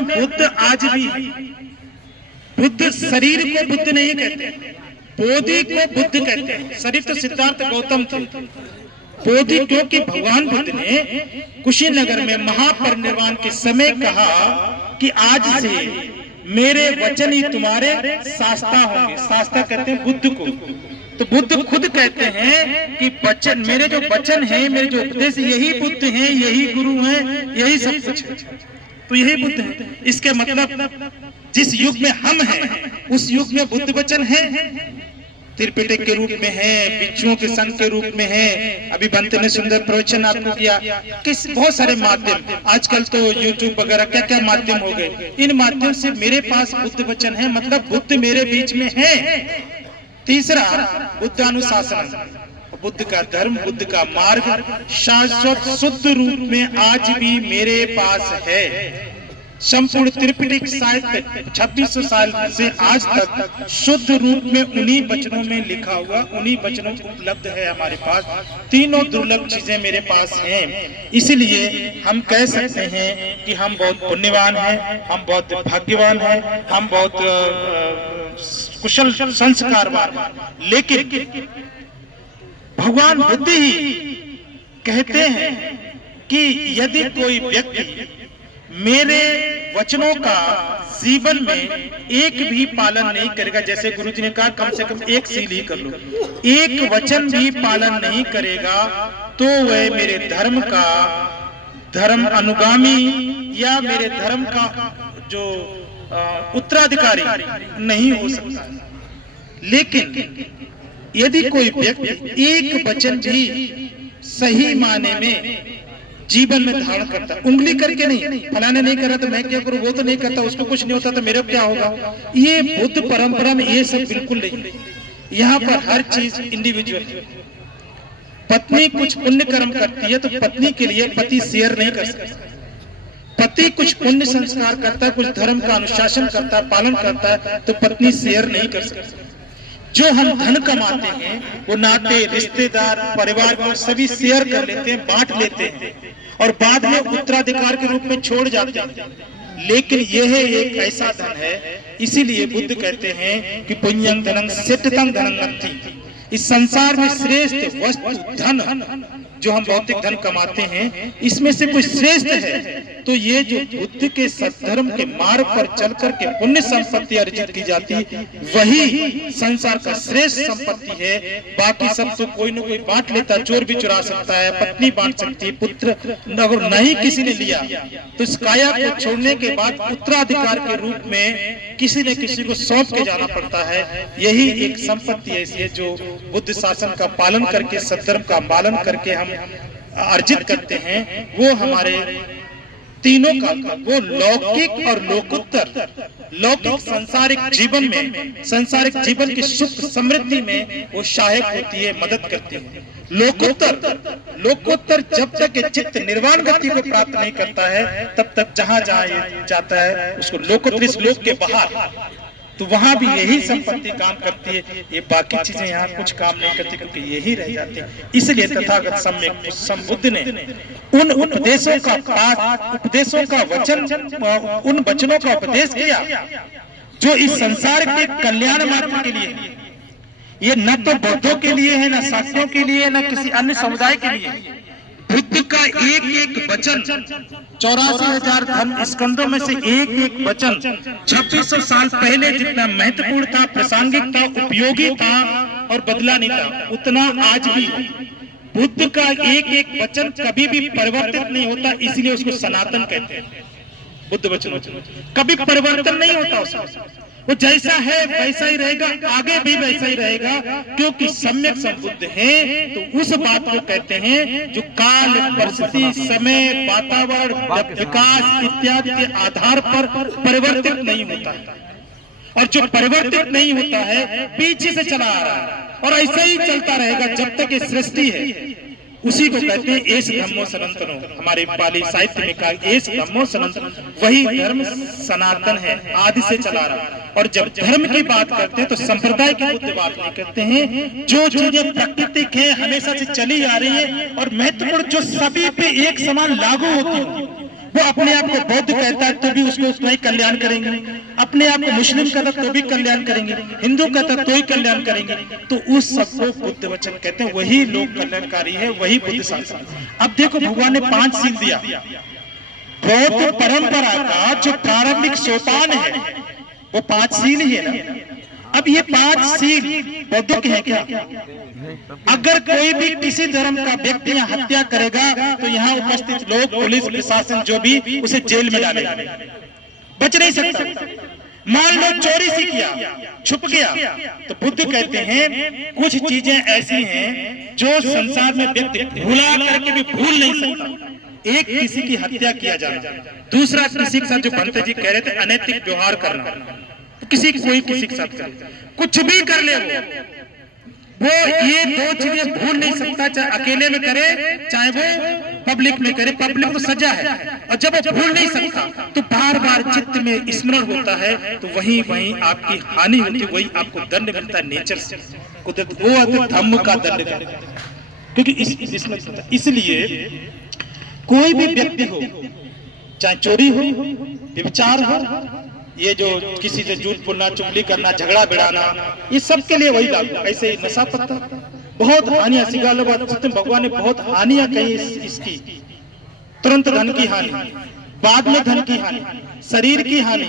में बुद्ध आज भी है। बुद्ध शरीर को बुद्ध नहीं कहते, बोधि को बुद्ध कहते हैं। शरीर तो सिद्धार्थ गौतम थे, बोधि क्योंकि भगवान बुद्ध ने कुशीनगर में महापरिनिर्वाण के समय कहा कि आज से मेरे वचन ही तुम्हारे शास्त्रा होंगे। शास्त्रा कहते हैं बुद्ध को। तो बुद्ध खुद कहते हैं कि वचन, मेरे जो वचन है, मेरे जो उपदेश, यही बुद्ध हैं, यही गुरु हैं, यही सब कुछ है। तो यही बुद्ध है। इसके मतलब जिस युग में हम हैं उस युग में बुद्ध वचन है, त्रिपिटक के रूप में है, बिच्छुओं के संघ के रूप में है। अभी बनते ने सुंदर प्रवचन आपको किया। किस बहुत सारे माध्यम, आजकल तो यूट्यूब वगैरह क्या क्या माध्यम हो गए, इन माध्यम से मेरे पास बुद्ध वचन है, मतलब बुद्ध मेरे बीच में है। तीसरा बुद्धानुशासन, बुद्ध का धर्म, बुद्ध का मार्ग शाश्वत शुद्ध रूप में आज भी मेरे पास है। संपूर्ण त्रिपिटक साहित्य 2600 साल से आज तक शुद्ध रूप में उन्हीं वचनों में लिखा हुआ, उन्हीं वचनों को उपलब्ध है हमारे पास। तीनों दुर्लभ चीजें मेरे पास हैं। इसलिए हम कह सकते हैं कि हम बहुत पुण्यवान हैं, हम बहुत भाग्यवान हैं, हम बहुत कुशल संस्कारवान हैं। लेकिन भगवान बुद्ध ही कहते हैं कि यदि कोई व्यक्ति मेरे वचनों का जीवन में एक भी पालन नहीं करेगा, जैसे गुरुजी ने कहा कम से कम एक सील ही कर लो, एक वचन भी पालन नहीं करेगा तो वह मेरे धर्म का धर्म अनुगामी या मेरे धर्म का जो उत्तराधिकारी नहीं हो सकता। लेकिन यदि कोई व्यक्ति एक वचन भी सही माने में जीवन में धारण करता, उंगली करके नहीं, फलाने नहीं कर रहा तो मैं क्या करूं, वो तो नहीं करता, उसको कुछ नहीं होता तो मेरा क्या होगा, ये बुद्ध परंपरा में ये सब बिल्कुल नहीं। यहाँ पर हर चीज इंडिविजुअल। पत्नी कुछ पुण्य कर्म करती है तो पत्नी के लिए पति शेयर नहीं कर सकता। पति कुछ पुण्य संस्कार करता है, कुछ धर्म का अनुशासन करता है, पालन करता है, तो पत्नी शेयर नहीं कर सकती। जो हम धन कमाते हैं वो नाते, रिश्तेदार, परिवार को सभी शेयर कर लेते हैं, बांट लेते हैं और बाद में उत्तराधिकार के रूप में छोड़ जाते हैं। लेकिन यह एक ऐसा धन है, इसीलिए बुद्ध कहते हैं कि पुण्यं धनं सिद्धं धनं नत्थि। इस संसार में श्रेष्ठ वस्तु धन जो हम भौतिक धन कमाते हैं, इसमें से कोई श्रेष्ठ है तो ये जो बुद्ध के सद्धर्म के मार्ग पर चल करके पुण्य संपत्ति अर्जित की जाती है, वही संसार का श्रेष्ठ संपत्ति है। बाकी सब तो कोई न कोई बांट लेता, चोर भी चुरा सकता है, पत्नी बांट सकती है, पुत्र अगर नहीं किसी ने लिया तो इस काया को छोड़ने के बाद उत्तराधिकार के रूप में किसी न किसी को सौंप के जाना पड़ता है। यही एक संपत्ति ऐसी है जो बुद्ध शासन का पालन करके, सद्धर्म का पालन करके हम अर्जित करते हैं। वो हमारे तीनों का, वो लौकिक और लोकोत्तर, लौकिक सांसारिक जीवन में, सांसारिक जीवन की सुख समृद्धि में वो सहायक होती है, मदद करती है। लोकोत्तर जब तक चित्त निर्वाण गति को प्राप्त नहीं करता है तब तक जहां जहां जाता है उसको लोकोत्तर, लोक के बाहर, तो वहां भी यही संपत्ति काम करती है। ये बाकी चीजें यहाँ कुछ काम नहीं करती क्योंकि यही रह जाती है। इसलिए तथागत सम्यक संबुद्ध ने उन उपदेशों का वचन, उन वचनों का उपदेश किया जो इस संसार के कल्याण मात्र के लिए, ये न तो बौद्धों के लिए है, न शाक्यों के लिए, न किसी अन्य समुदाय के लिए। बुद्ध का एक एक वचन 84,000 धर्म स्कंदों में से एक एक वचन 2600 साल पहले जितना महत्वपूर्ण था, प्रासंगिक था, उपयोगी था और बदला नहीं था, उतना आज भी बुद्ध का एक एक वचन कभी भी परिवर्तित नहीं होता। इसलिए उसको सनातन कहते हैं। बुद्ध वचन कभी परिवर्तन नहीं होता, उसमें वो जैसा है वैसा ही रहेगा, आगे भी वैसा ही रहेगा, क्योंकि सम्यक संबुद्ध है। तो उस बात को कहते हैं जो काल, परिस्थिति, समय, वातावरण, विकास इत्यादि के आधार पर परिवर्तित नहीं होता है। और जो परिवर्तित नहीं होता है पीछे से चला आ रहा है और ऐसा ही चलता रहेगा जब तक ये सृष्टि है। उसी को कहते हैं एस धम्मो सनातनो। हमारे पाली साहित्य में कहा एस धम्मो सनातन, वही धर्म सनातन है, आदि से चला रहा। और जब धर्म की बात करते हैं तो संप्रदाय की बुद्ध बात नहीं करते हैं। जो चीजें प्राकृतिक है, हमेशा से चली आ रही है और महत्वपूर्ण, जो सभी पे एक समान लागू होती है, वो अपने आप को बौद्ध कहता है तो भी उसको उसको उतना ही कल्याण करेंगे, अपने आप को मुस्लिम कहता तो भी कल्याण करेंगे, हिंदू कहता तो ही कल्याण करेंगे। तो उस सबको बुद्ध वचन कहते हैं, वही लोग कल्याणकारी है, वही बुद्ध शासन। अब देखो भगवान ने 5 सील दिया। बौद्ध परंपरा का जो प्रारंभिक सोपान है वो 5 सील ही है ना। अब ये 5 सील बौद्धों के हैं क्या? अगर कोई भी किसी धर्म का व्यक्ति यहाँ हत्या करेगा तो यहाँ उपस्थित लोग, पुलिस प्रशासन जो भी, उसे जेल में डालेगा, बच नहीं सकता। मान लो चोरी से किया, छुप गया, तो बुद्ध कहते हैं कुछ चीजें ऐसी हैं जो संसार में व्यक्ति भुला करके भी भूल नहीं सकता। एक, किसी की हत्या किया जाना, दूसरा किसी के साथ, जो भंते जी कह रहे थे, अनैतिक व्यवहार करना, तो किसी के साथ करे, कुछ भी कर ले वो ये 2 चीजें भूल नहीं सकता, चाहे अकेले में करे चाहे वो पब्लिक में करे। पब्लिक तो सजा है, और जब वो भूल नहीं सकता तो बार बार चित्त में स्मरण होता है, तो वहीं वहीं आपकी हानि होती है, वही आपको दंड मिलता है नेचर से, कुदरत, वो धम्म का दंड का। क्योंकि इसमें इसलिए कोई भी व्यक्ति हो, चाहे चोरी हो, व्यभिचार हो, ये जो किसी से झूठ बोलना, चुगली करना, झगड़ा बिड़ाना, ये सब के लिए वही लागू। ऐसे ही नशा पत्ता, बहुत हानियां, भगवान ने बहुत हानियां कही इसकी। तुरंत धन की हानि, बाद में धन की हानि, शरीर की हानि,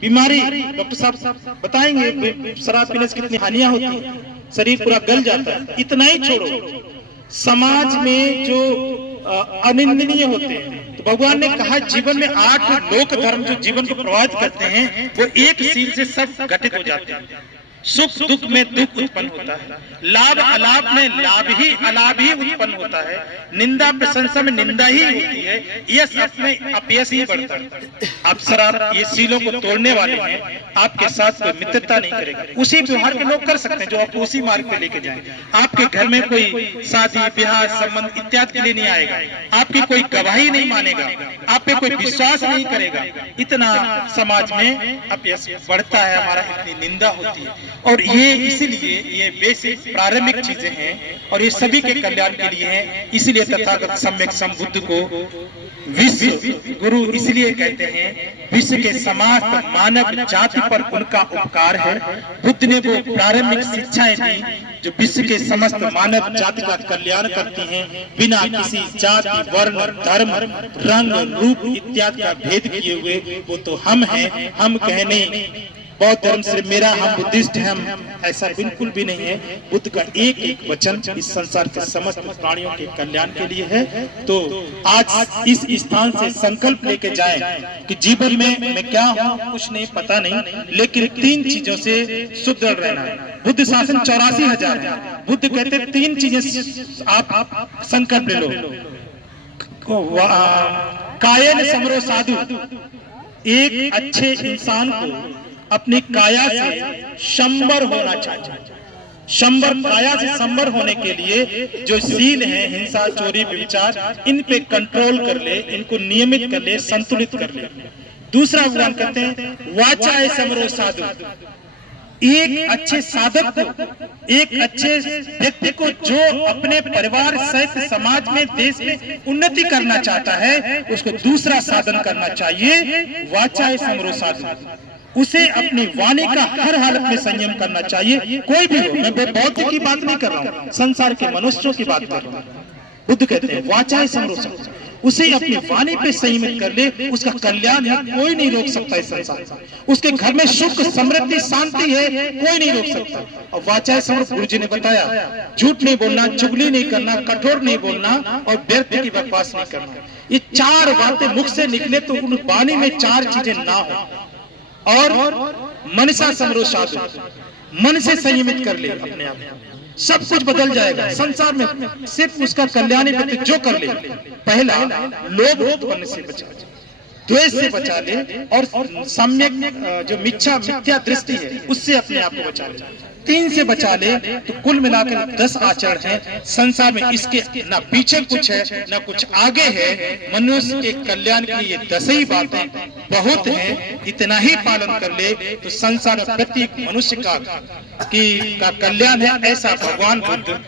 बीमारी, डॉक्टर साहब बताएंगे शराब पीने से कितनी हानियां होती है, शरीर पूरा गल जाता है। इतना ही छोड़ो, समाज में जो अनिंदनीय होते हैं, तो भगवान ने कहा जीवन में 8 लोक धर्म जो जीवन को प्रभावित करते हैं, वो एक सील से सब घटित हो जाते हैं। सुख दुख में दुख उत्पन्न होता है, लाभ अलाभ में लाभ ही अलाभ ही उत्पन्न होता है, निंदा प्रशंसा में निंदा ही होती है, यश अपने अपयश ही बढ़ता है। आप शराब, ये सीलों को तोड़ने वाले हैं, आपके साथ कोई मित्रता नहीं करेगा। उसी व्यवहार के लोग कर सकते हैं जो आपको उसी मार्ग पे लेके जाए। आपके घर में कोई शादी ब्याह संबंध इत्यादि के लिए नहीं आएगा, आपकी कोई गवाही नहीं मानेगा, आप पे कोई विश्वास नहीं करेगा। इतना समाज में अपयश बढ़ता है हमारा, इतनी निंदा होती है। और ये इसीलिए ये बेसिक प्रारंभिक चीजें हैं, और ये सभी के कल्याण के लिए हैं। इसीलिए तथागत सम्यक संबुद्ध को विश्व गुरु इसलिए कहते हैं, विश्व के समस्त मानव जाति पर उनका उपकार है। बुद्ध ने वो प्रारंभिक शिक्षाएं दी जो विश्व के समस्त मानव जाति का कल्याण करती हैं, बिना किसी जाति, वर्ण, धर्म, रंग, रूप इत्यादि का भेद किए हुए। वो तो हम हैं, हम कहने बौद्ध धर्म से मेरा, हम बुद्धिस्ट हैं, हम ऐसा बिल्कुल भी नहीं है। बुद्ध का एक एक वचन इस संसार के समस्त प्राणियों के कल्याण के लिए है। तो आज इस स्थान से संकल्प लेके जाएं कि जीवन में मैं क्या हूँ, कुछ नहीं पता नहीं, लेकिन 3 चीजों से सुदृढ़ रहना है। बुद्ध शासन 84,000 है। बुद्ध कहते 3 चीजें आप संकल्प ले लो। कायेन समरो साधु, एक अच्छे इंसान को अपनी काया से संबर होना चाहिए। संबर, काया से संबर होने के लिए जो सील है, हिंसा, चोरी, व्यभिचार, इन पे कंट्रोल कर ले, इनको नियमित कर ले, संतुलित कर ले। दूसरा भगवान कहते हैं वाचाए समरो साधु, एक अच्छे साधक को, एक अच्छे व्यक्ति को जो अपने परिवार सहित समाज में, देश में उन्नति करना चाहता है, उसको दूसरा साधन करना चाहिए, वाचाए समरो साधु। उसे अपनी वाणी का हर हालत में संयम करना चाहिए, कोई भी हो। मैं बौद्ध की बात नहीं कर रहा हूँ, संसार के मनुष्यों की बात कर रहा हूँ। बुद्ध कहते हैं वाचाए समरो साधु, उसे अपनी वाणी पे संयमित कर ले, उसका कल्याण है, कोई नहीं रोक सकता इस संसार में। उसके घर में सुख, समृद्धि, शांति है, कोई नहीं रोक सकता। और वाचाए समरो, गुरु जी ने बताया, झूठ नहीं बोलना, चुगली नहीं करना, कठोर नहीं बोलना, और व्यर्थ की बकवास नहीं करना। ये 4 बातें मुख से निकले तो उन वाणी में 4 चीजें ना हो। और मनसा समरो साधु, मन से संयमित कर ले अपने आप, सब कुछ बदल जाएगा संसार में। सिर्फ उसका कल्याण ही व्यक्ति जो कर ले। पहला, लोभ उत्पन्न से बचा ले, द्वेष से बचा ले, और सम्यक जो मिथ्या दृष्टि है उससे अपने आप को बचा ले। 3 से बचा ले तो कुल मिलाकर 10 आचरण है संसार में। इसके ना पीछे कुछ है ना कुछ आगे है। मनुष्य के कल्याण की ये 10 ही बातें बहुत हैं। इतना ही पालन कर ले तो संसार में प्रत्येक मनुष्य का कल्याण है, ऐसा भगवान बुद्ध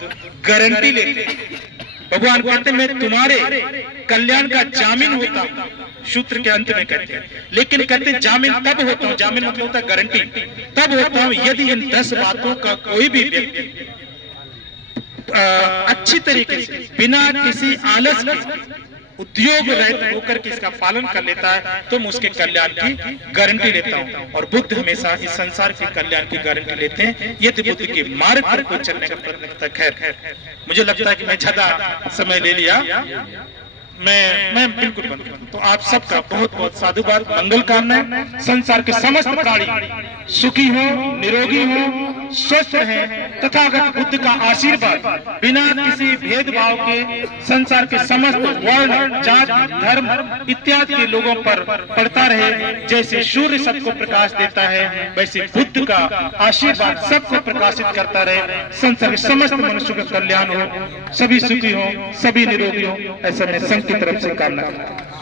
गारंटी लेते हैं। भगवान कहते मैं तुम्हारे कल्याण का जामिन होता हूं। सूत्र के अंत में कहते हैं। लेकिन कहते हैं जामिन तब होता हूं, जामिन मतलब होता है गारंटी, तब होता हूं यदि इन 10 बातों का कोई भी व्यक्ति अच्छी तरीके से बिना किसी आलस के उद्योग रहित होकर के इसका पालन कर लेता है तो मैं उसके कल्याण की गारंटी लेता हूं। और बुद्ध हमेशा इस संसार के कल्याण की गारंटी लेते हैं यदि बुद्ध के मार्ग पर कोई चलने का प्रयत्न करता है। खैर मुझे लगता है कि मैं ज्यादा समय ले लिया, मैं बिल्कुल बंद करूं। तो आप सबका बहुत बहुत साधुवाद, मंगल कामनाएं। संसार के समस्त प्राणी सुखी हो, निरोगी हो, स्वस्थ हैं, तथागत बुद्ध का आशीर्वाद बिना किसी भेदभाव के संसार के समस्त वर्ण, जाति, धर्म इत्यादि के लोगों पर पड़ता रहे। जैसे सूर्य सबको प्रकाश देता है वैसे बुद्ध का आशीर्वाद सबको प्रकाशित करता रहे। संसार के समस्त मनुष्यों का कल्याण हो, सभी सुखी हो, सभी निरोगी हो, ऐसा मैं संघ की तरफ से कामना करता हूं।